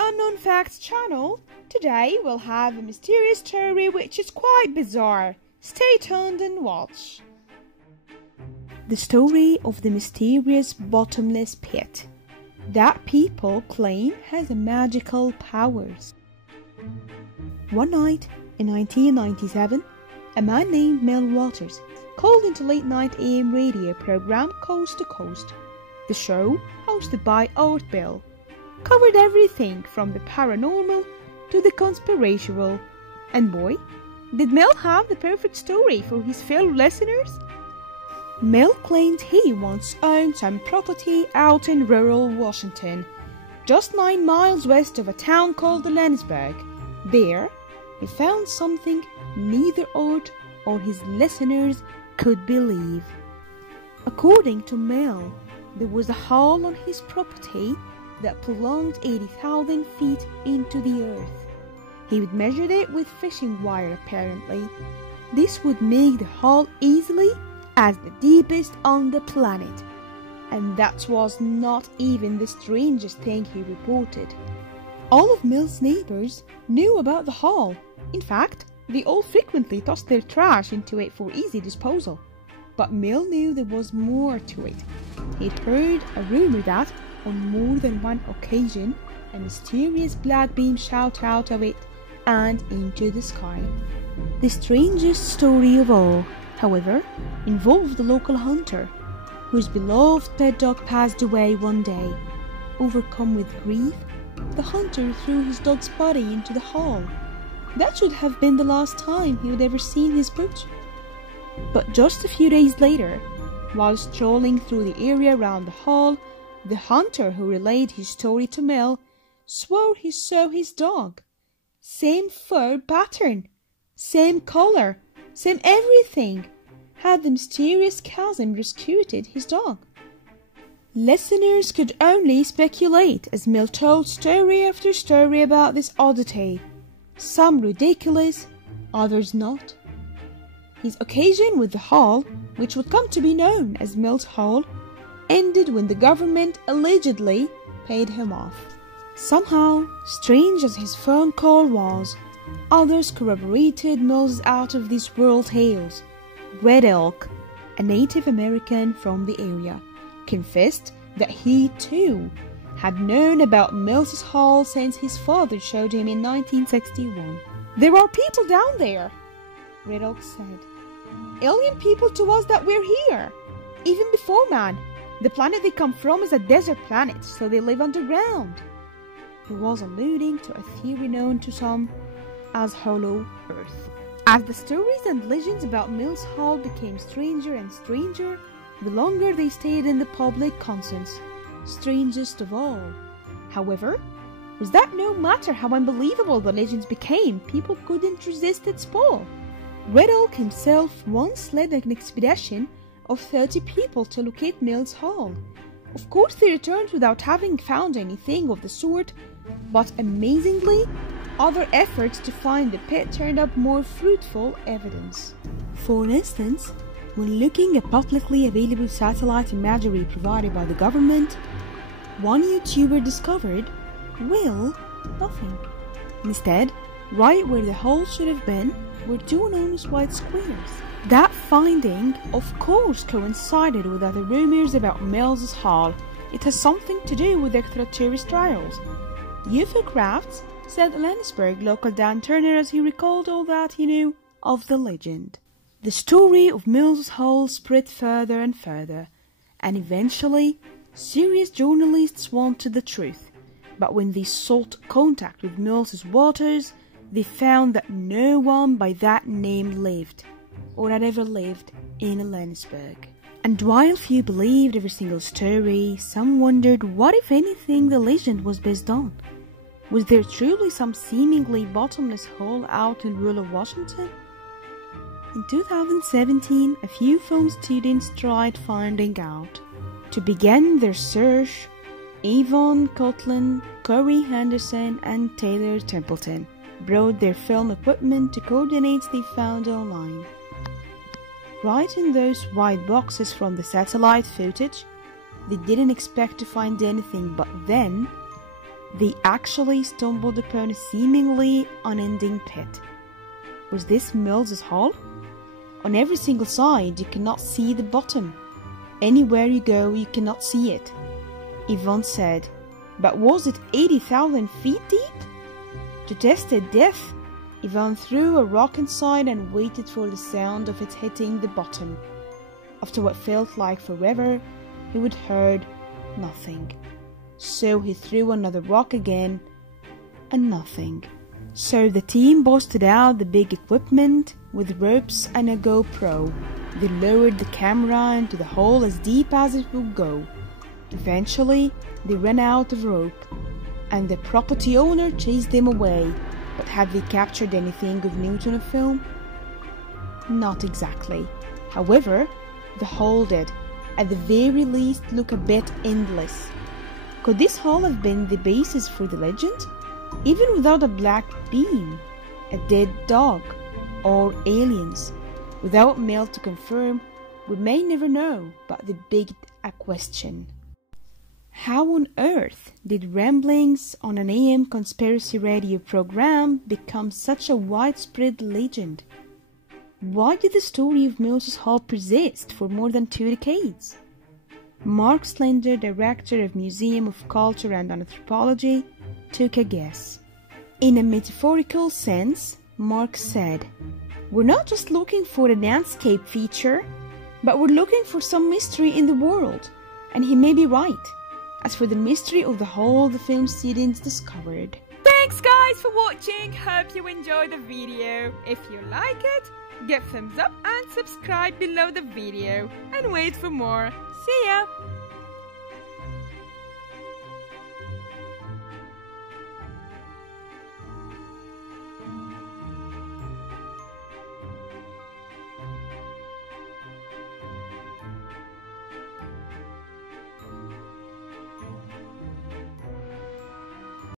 Unknown Facts channel. Today we'll have a mysterious story which is quite bizarre. Stay tuned and watch. The story of the mysterious bottomless pit that people claim has magical powers. One night in 1997, a man named Mel Waters called into late-night AM radio program Coast to Coast. The show, hosted by Art Bell, covered everything from the paranormal to the conspirational. And boy, did Mel have the perfect story for his fellow listeners. Mel claimed he once owned some property out in rural Washington, just 9 miles west of a town called Lenoxburg. There, he found something neither Art or his listeners could believe. According to Mel, there was a hole on his property that belonged 80,000 feet into the earth. He would measure it with fishing wire apparently. This would make the hole easily as the deepest on the planet. And that was not even the strangest thing he reported. All of Mel's neighbors knew about the hole. In fact, they all frequently tossed their trash into it for easy disposal. But Mel knew there was more to it. He'd heard a rumor that, on more than one occasion, a mysterious black beam shot out of it and into the sky. The strangest story of all, however, involved a local hunter, whose beloved pet dog passed away one day. Overcome with grief, the hunter threw his dog's body into the hole. That should have been the last time he would ever seen his pooch. But just a few days later, while strolling through the area around the hole, the hunter who relayed his story to Mel swore he saw his dog. Same fur pattern, same color, same everything. Had the mysterious chasm rescued his dog? Listeners could only speculate as Mel told story after story about this oddity, some ridiculous, others not. His occasion with the hole, which would come to be known as Mel's Hole, ended when the government allegedly paid him off. Somehow, strange as his phone call was, others corroborated Mel's out-of-this-world tales. Red Elk, a Native American from the area, confessed that he too had known about Mel's Hole since his father showed him in 1961. "There are people down there," Red Elk said. "Alien people to us that we're here, even before man. The planet they come from is a desert planet, so they live underground." He was alluding to a theory known to some as Hollow Earth. As the stories and legends about Mel's Hole became stranger and stranger, the longer they stayed in the public conscience. Strangest of all, however, was that no matter how unbelievable the legends became, people couldn't resist its pull. Red Elk himself once led an expedition of 30 people to locate Mel's Hole. Of course, they returned without having found anything of the sort, but amazingly, other efforts to find the pit turned up more fruitful evidence. For instance, when looking at publicly available satellite imagery provided by the government, one YouTuber discovered, well, nothing. Instead, right where the hole should have been were 2 enormous white squares. That finding, of course, coincided with other rumors about Mel's Hole. It has something to do with extraterrestrials. UFO crafts, said Lenoxburg local Dan Turner as he recalled all that he knew of the legend. The story of Mel's Hole spread further and further, and eventually, serious journalists wanted the truth. But when they sought contact with Mel's Waters, they found that no one by that name lived, or had ever lived, in Lenoxburg. And while few believed every single story, some wondered what, if anything, the legend was based on. Was there truly some seemingly bottomless hole out in rural Washington? In 2017, a few film students tried finding out. To begin their search, Yvonne Coughlin, Corey Henderson, and Taylor Templeton brought their film equipment to coordinates they found online. Right in those white boxes from the satellite footage, they didn't expect to find anything, but then They actually stumbled upon a seemingly unending pit. Was this Mills's hall? On every single side, you cannot see the bottom. Anywhere you go, you cannot see it. Yvonne said, but was it 80,000 feet deep? To test their depth, Yvonne threw a rock inside and waited for the sound of it hitting the bottom. After what felt like forever, he would heard nothing. So he threw another rock again, and nothing. So the team busted out the big equipment with ropes and a GoPro. They lowered the camera into the hole as deep as it would go. Eventually, they ran out of rope, and the property owner chased them away. But have they captured anything of note on a film? Not exactly. However, the hole did, at the very least, look a bit endless. Could this hole have been the basis for the legend? Even without a black beam, a dead dog, or aliens? Without mail to confirm, we may never know, but the big question. How on earth did ramblings on an AM conspiracy radio program become such a widespread legend? Why did the story of Mills's Hall persist for more than 2 decades? Mark Slender, director of Museum of Culture and Anthropology, took a guess. In a metaphorical sense, Mark said, "We're not just looking for a landscape feature, but we're looking for some mystery in the world." And he may be right. As for the mystery of the hole the film students discovered. Thanks guys for watching, hope you enjoyed the video. If you like it, give thumbs up and subscribe below the video and wait for more. See ya!